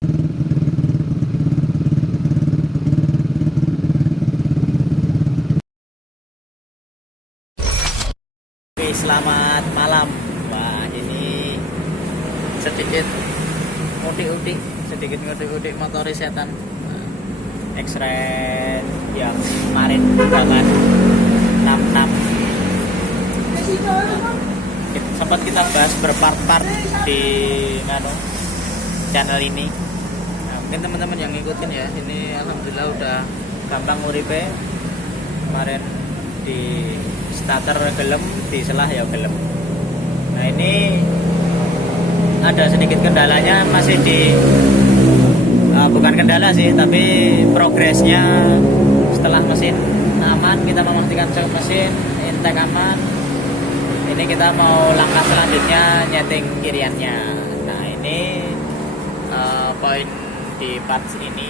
Oke, selamat malam. Wah, ini sedikit ngudik motor setan X-Ray yang kemarin banget 66. Sempat kita bahas berpart-part di channel ini. Nah, mungkin teman-teman yang ngikutin ya, ini alhamdulillah udah gampang uripe. Kemarin di starter gelem, di selah ya gelem. Nah, ini ada sedikit kendalanya, masih di bukan kendala sih, tapi progresnya setelah mesin aman, kita memastikan suhu mesin intake aman. Ini kita mau langkah selanjutnya nyeting kiriannya. Nah, ini poin di parts ini.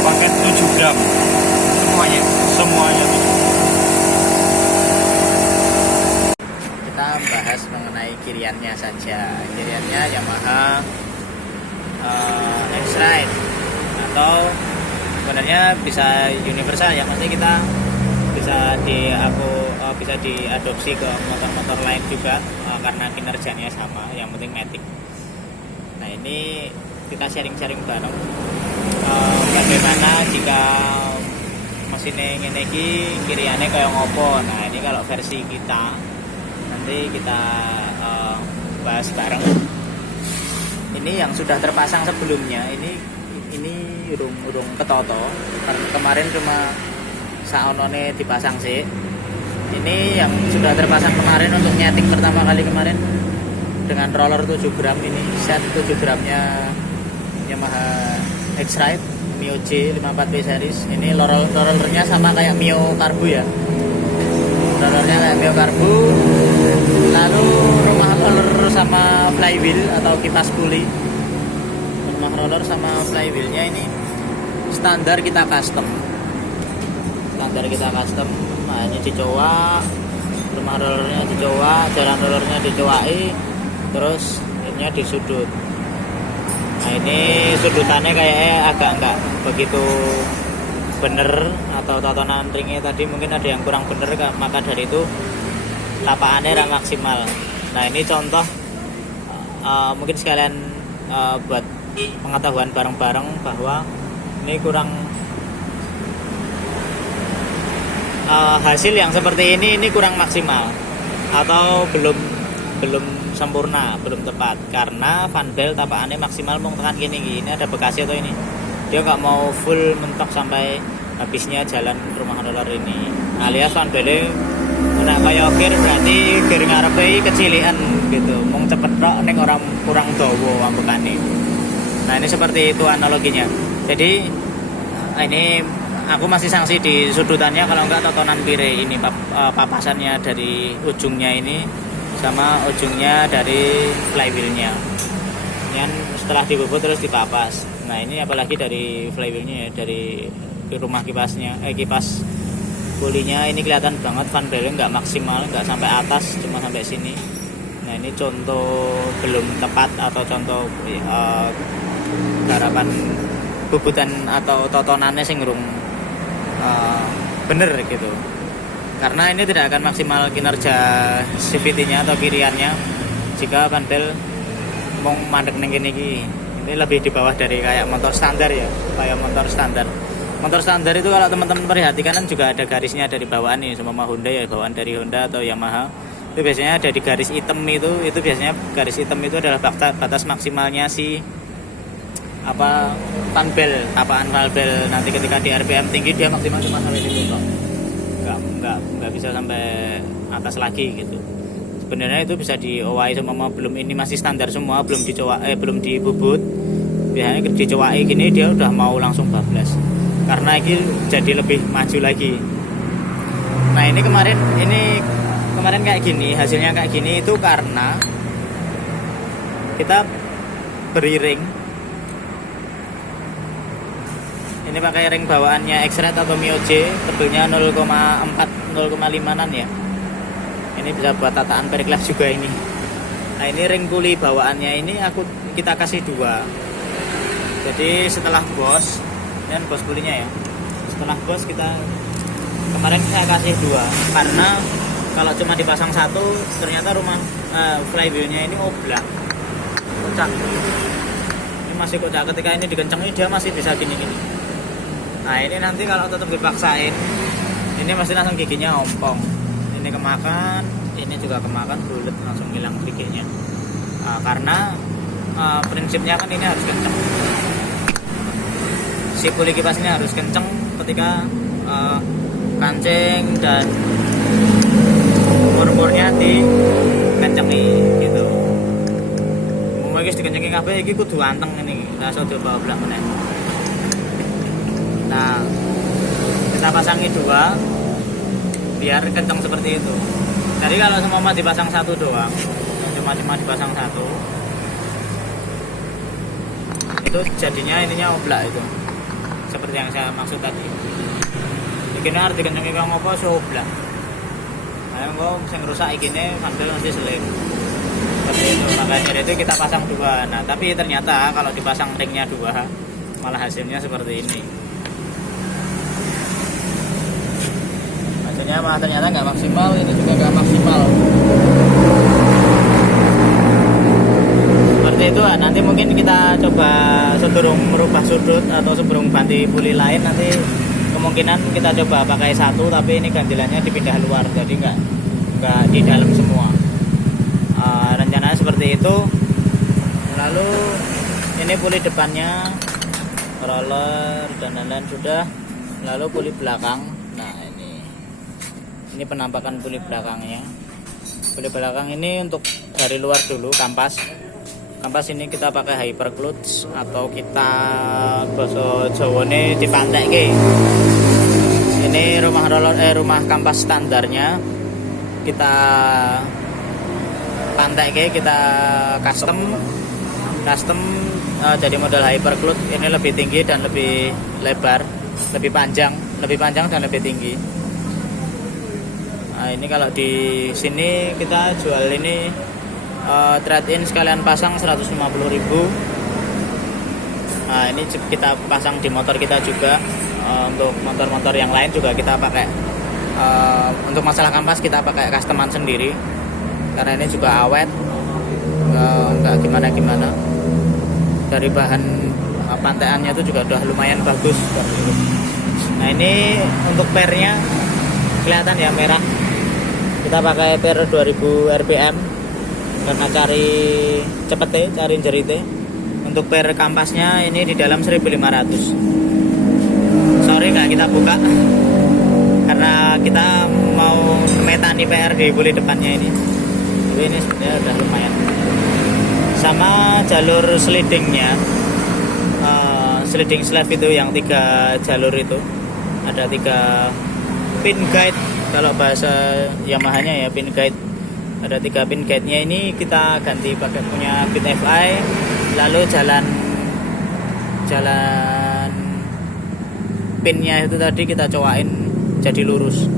Paket 7 gram semuanya. Kita bahas mengenai kiriannya saja. Kiriannya Yamaha X-Ride, atau sebenarnya bisa universal ya, maksudnya kita bisa diadopsi ke motor-motor lain juga, karena kinerjanya sama, yang penting matic. Nah, ini kita sharing-sharing bareng bagaimana jika mesinnya ngene iki kiriannya kayak ngopo. Nah, ini kalau versi kita nanti kita bahas bareng. Ini yang sudah terpasang sebelumnya, ini urung ketoto. Kemarin cuma saonone dipasang sih. Ini yang sudah terpasang kemarin untuk nyeting pertama kali kemarin dengan roller 7 gram. Ini set 7 gramnya Yamaha X-Ride Mio J 54P series. Ini rollernya sama kayak Mio Karbu ya. Rollernya kayak Mio Karbu. Lalu rumah roller sama flywheel atau kipas puli. Rumah roller sama flywheelnya ini standar kita custom. Nah, ini dicoba, rumah rollernya dicoba, jalan rollernya dicobai, terus ini disudut. Nah, ini sudutannya kayaknya agak enggak begitu bener, atau tatonan ringnya tadi mungkin ada yang kurang bener, maka dari itu tapakannya kurang maksimal. Nah, ini contoh mungkin sekalian buat pengetahuan bareng-bareng bahwa ini kurang hasil yang seperti ini kurang maksimal, atau belum sempurna, belum tepat, karena fan belt tapakannya maksimal mau tekan gini. Ini ada bekasnya tuh, ini dia nggak mau full mentok sampai habisnya jalan rumah roller ini, alias fan beltnya kena kayak gear, berarti gear ngarepe kecilian gitu, mau cepet tok ning orang kurang dawa ambekane. Nah, ini seperti itu analoginya. Jadi ini aku masih sanksi di sudutannya, kalau enggak totonan pire ini papasannya dari ujungnya ini sama ujungnya dari flywheelnya. Ini setelah dibobot terus dipapas. Nah, ini apalagi dari flywheelnya ya, dari rumah kipasnya, kipas pulinya ini kelihatan banget fan beltnya nggak maksimal, nggak sampai atas, cuma sampai sini. Nah, ini contoh belum tepat, atau contoh garapan bubutan atau totonannya sing rung bener gitu. karena ini tidak akan maksimal kinerja CVT-nya atau kiriannya jika ban bel mau mandek neng ini lebih di bawah dari kayak motor standar ya, kayak motor standar. Motor standar itu kalau teman-teman perhatikan kan juga ada garisnya dari bawaan nih, sama Honda ya, bawaan dari Honda atau Yamaha. Itu biasanya ada di garis hitam itu biasanya garis hitam itu adalah batas maksimalnya si apa fan bel, tapaan fan bel. Nanti ketika di RPM tinggi dia maksimal cuma sampai situ kok. Nggak bisa sampai atas lagi gitu. Sebenarnya itu bisa di OI semua, belum ini masih standar semua, belum belum dibubut. Biasanya dicowai gini dia udah mau langsung bablas. Karena ini jadi lebih maju lagi. Nah, ini kemarin kayak gini, hasilnya kayak gini itu karena kita beri ring. Ini pakai ring bawaannya X-Red atau Mio J, tebelnya 0,5-nan ya. Ini bisa buat tataan periklap juga ini. Nah, ini ring puli bawaannya ini kita kasih 2. Jadi setelah bos dan bos pulinya ya, setelah bos kemarin saya kasih 2 karena kalau cuma dipasang 1 ternyata flywheelnya ini oblak, kocak. Ini masih kocak, ketika ini dikencengin dia masih bisa gini-gini. Nah, ini nanti kalau tetap dipaksain ini masih langsung giginya ompong. Ini kemakan, ini juga kemakan, bulat langsung hilang giginya. Karena prinsipnya kan ini harus kenceng. Si puli kipas ini harus kenceng ketika kancing dan mur-murnya dikencengi gitu. Mau guys dikencengi kabeh iki kudu anteng ini, langsung dibawa belak meneh. Nah, kita pasangi 2 biar kenceng seperti itu. Jadi kalau semua dipasang 1 doang, cuma dipasang 1, itu jadinya ininya oblak itu. Seperti yang saya maksud tadi. Iki harus dikencengi kang apa oblak. Ayo kok sing rusak ikine sambil mesti selip. Seperti itu. Makanya itu kita pasang 2. Nah, tapi ternyata kalau dipasang ringnya 2 malah hasilnya seperti ini. Ternyata nggak maksimal, ini juga nggak maksimal. Seperti itu. Nanti mungkin kita coba sebelum merubah sudut atau sebelum ganti puli lain, nanti kemungkinan kita coba pakai 1 tapi ini ganjilannya dipindah luar, jadi nggak di dalam semua. Rencananya seperti itu. Lalu ini puli depannya, roller dan lain-lain sudah. Lalu puli belakang. Ini penampakan puli belakangnya. Puli belakang ini untuk dari luar dulu, kampas ini kita pakai hyper clutch atau kita bahasa Jawane dipantekke. Ini rumah kampas standarnya kita pantekke, kita custom jadi model hyper clutch. Ini lebih tinggi dan lebih lebar, lebih panjang dan lebih tinggi. Nah, ini kalau di sini kita jual ini trade-in sekalian pasang 150.000. Nah, ini kita pasang di motor kita juga. Untuk motor-motor yang lain juga kita pakai. Untuk masalah kampas kita pakai customan sendiri karena ini juga awet, nggak gimana-gimana. Dari bahan panteannya itu juga udah lumayan bagus. Nah, ini untuk pernya kelihatan ya merah. Kita pakai per 2000 RPM karena cari jerite. Untuk per kampasnya ini di dalam 1500. Sorry nggak kita buka karena kita mau metani PR di puli depannya ini. Tapi ini sebenarnya udah lumayan. Sama jalur slidingnya, sliding slab itu yang 3 jalur itu ada 3 pin guide. Kalau bahasa Yamaha-nya ya pin guide, ada 3 pin guide-nya. Ini kita ganti pakai punya Pit FI. Lalu jalan pinnya itu tadi kita cowain jadi lurus,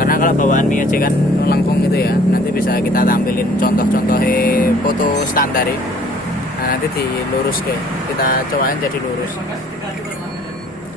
karena kalau bawaan Mio J kan lengkung gitu ya. Nanti bisa kita tampilin contoh-contohnya foto standar. Nah, nanti dilurus kita cowain jadi lurus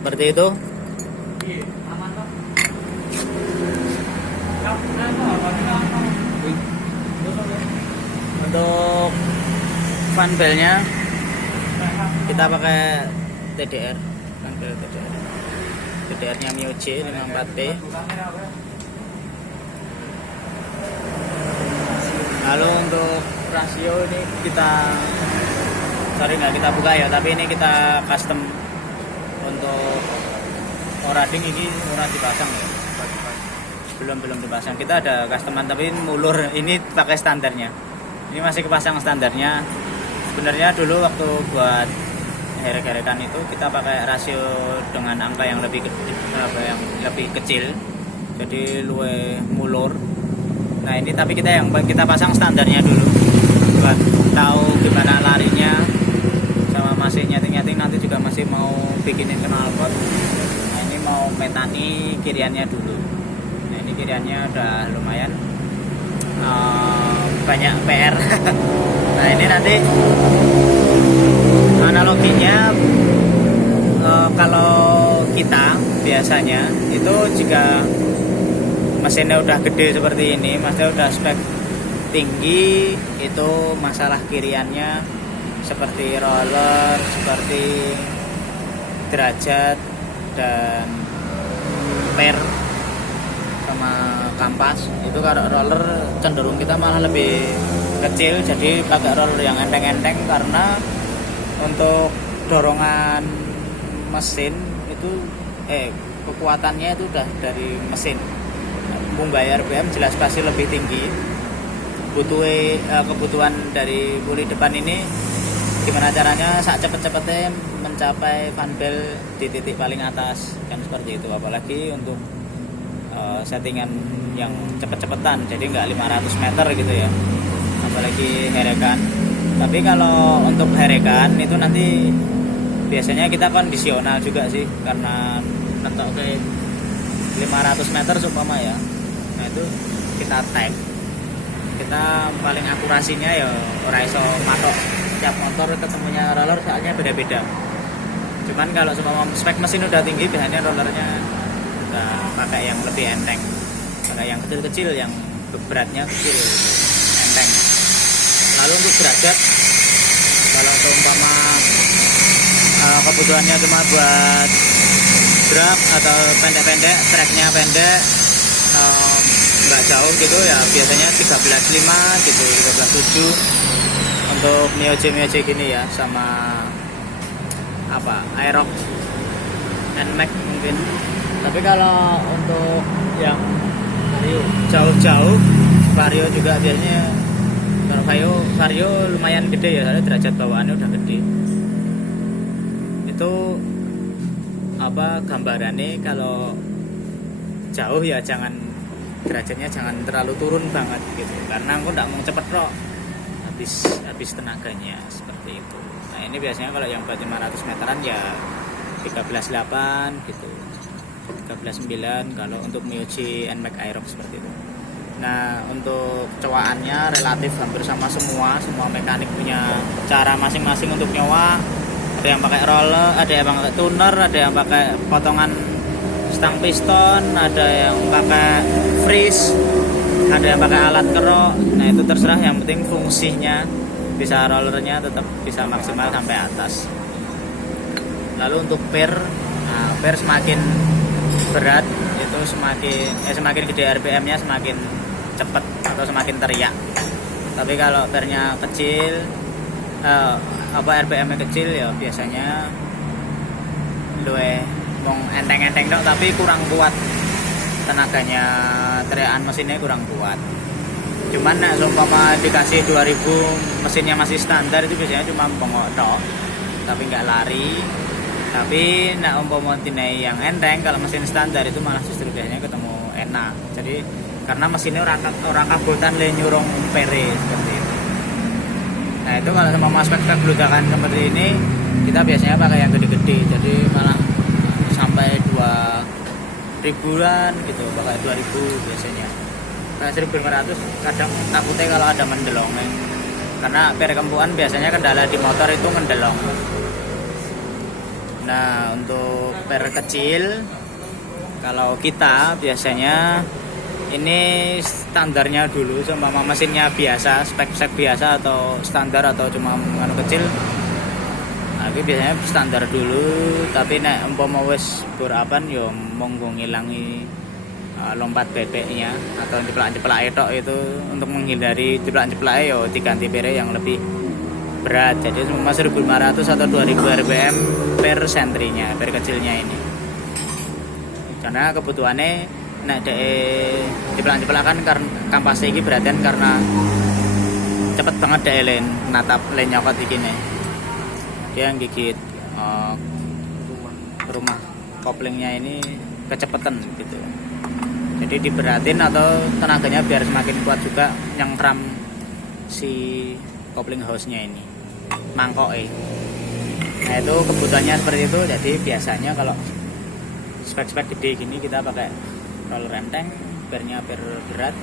seperti itu. Untuk fan belnya kita pakai TDR, fan bel TDR. TDR-nya Mio J 54T. Lalu untuk rasio ini nggak kita buka ya, tapi ini kita custom untuk orading ini dipasang ya. Belum dipasang. Kita ada customan tapi mulur, ini pakai standarnya. Ini masih kepasang standarnya. Sebenarnya dulu waktu buat herek-herekan itu kita pakai rasio dengan angka yang lebih kecil, jadi luwe mulur. Nah ini tapi kita pasang standarnya dulu buat tahu gimana larinya, sama masih nyeting nanti juga masih mau bikinin knalpot. Nah ini mau metani kiriannya dulu. Nah ini kiriannya udah lumayan banyak PR. Nah ini nanti analoginya kalau kita biasanya itu jika mesinnya udah gede seperti ini, maksudnya udah spek tinggi, itu masalah kiriannya seperti roller, seperti derajat dan per sama kampas. Itu kalau roller cenderung kita malah lebih kecil, jadi pakai roller yang enteng-enteng karena untuk dorongan mesin itu kekuatannya itu udah dari mesin. Membayar RPM jelas pasti lebih tinggi. Kebutuhan dari puli depan ini gimana caranya saat cepet-cepetnya mencapai fan bel di titik paling atas, kan seperti itu. Apalagi untuk settingan yang cepet-cepetan, jadi nggak 500 meter gitu ya, apalagi herekan. Tapi kalau untuk herekan itu nanti biasanya kita kondisional juga sih, karena nentok ke 500 meter seumpama ya. Nah itu kita tag, kita paling akurasinya ya ora iso matok tiap motor ketemunya roller, soalnya beda-beda. Cuman kalau seumpama spek mesin udah tinggi, biasanya rollernya udah pakai yang lebih enteng, pakai yang kecil-kecil, yang beratnya kecil, enteng. Lalu untuk derajat, kalau seumpama kebutuhannya cuma buat drag atau pendek-pendek, tracknya pendek, nggak jauh gitu ya, biasanya 13.5 gitu, 13.7 untuk Mio J gini ya, sama Aerox NMAX mungkin. Tapi kalau untuk yang jauh-jauh, Vario juga biasanya, kalau Vario lumayan gede ya, soalnya derajat bawaannya udah gede. Itu gambarannya kalau jauh ya derajatnya jangan terlalu turun banget gitu, karena aku nggak mau cepet kok, habis tenaganya seperti itu. Nah ini biasanya kalau yang buat 500 meteran ya 13.8 gitu, 13.9 kalau untuk Mio J NMAX Aerox seperti itu. Nah untuk cowaannya relatif hampir sama semua mekanik punya cara masing-masing untuk nyowa. Ada yang pakai roller, ada yang pakai tuner, ada yang pakai potongan stang piston, ada yang pakai freeze, ada yang pakai alat kerok. Nah itu terserah, yang penting fungsinya bisa, rollernya tetap bisa maksimal sampai atas. Lalu untuk per semakin berat itu semakin gede RPM-nya semakin cepat atau semakin teriak. Tapi kalau pernya kecil, RPM-nya kecil ya biasanya enteng-enteng dong, tapi kurang kuat tenaganya, teriakan mesinnya kurang kuat. Cuman seumpama dikasih 2000 mesinnya masih standar, itu biasanya cuma bengok tok tapi nggak lari. Tapi umpama tinai yang enteng, kalau mesin standar itu malah justru biasanya ketemu enak. Jadi karena mesinnya orang kabutan le nyurung pere seperti itu. Nah itu kalau sama spek geludakan seperti ini, kita biasanya pakai yang gede-gede, jadi malah sampai 2.000-an gitu, pakai 2.000 biasanya. Kayak 1.500 kadang takutnya kalau ada mendelong, karena perkempuan biasanya kendala di motor itu mendelong. Nah untuk per kecil, kalau kita biasanya Ini standarnya dulu, sama mesinnya biasa, spek biasa atau standar atau cuma anu kecil. Tapi biasanya standar dulu, tapi nek umpama wis berapan yo monggo ngilangi lompat bebeknya atau jeplak-jeplak tok itu, untuk menghindari jeplak-jeplak yo diganti pere yang lebih berat. Jadi cuma 1500 atau 2000 rpm per sentrinya, per kecilnya ini. Karena kebutuhannya nek jeplak-jeplak kan karena kampasnya ini berarti karena cepet banget dek natap len nyokot iki nih. Dia gigit rumah koplingnya ini kecepetan gitu. Jadi diberatin atau tenaganya biar semakin kuat juga yang ram si kopling house-nya ini, mangkok. Nah itu kebutuhannya seperti itu. Jadi biasanya kalau spek gede gini kita pakai roller enteng, bernya berat,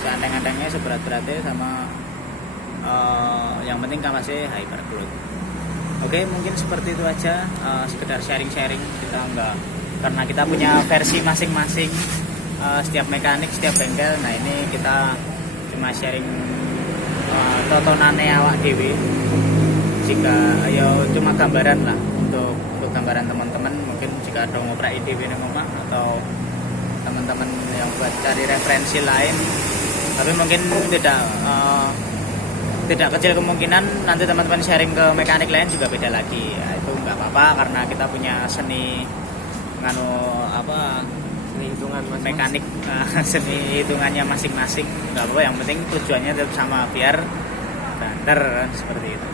seanteng-antengnya seberat-beratnya, sama yang penting kampasnya hypercloth. Oke, mungkin seperti itu aja, sekedar sharing-sharing. Kita enggak, karena kita punya versi masing-masing, setiap mekanik, setiap bengkel. Nah ini kita cuma sharing totonane awak dewe. Jika ya cuma gambaran lah, untuk gambaran teman-teman, mungkin jika ada ngoprek ide di rumah atau teman-teman yang buat cari referensi lain. Tapi mungkin tidak kecil kemungkinan nanti teman-teman sharing ke mekanik lain juga beda lagi. Ya, itu nggak apa-apa, karena kita punya seni seni hitungan mekanik, seni hitungannya masing-masing. Nggak apa-apa, yang penting tujuannya tetap sama, biar banter seperti itu.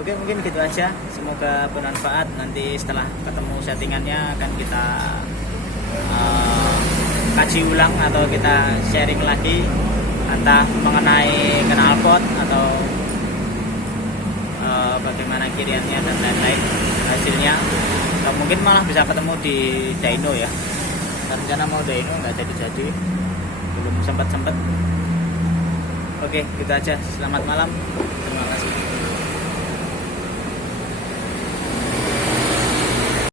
Oke, mungkin gitu aja, semoga bermanfaat. Nanti setelah ketemu settingannya akan kita kaji ulang atau kita sharing lagi, entah mengenai knalpot atau bagaimana kiriannya dan lain-lain hasilnya, atau mungkin malah bisa ketemu di dyno ya. Rencana mau dyno nggak jadi, belum sempat. Oke, gitu aja, selamat malam, terima kasih.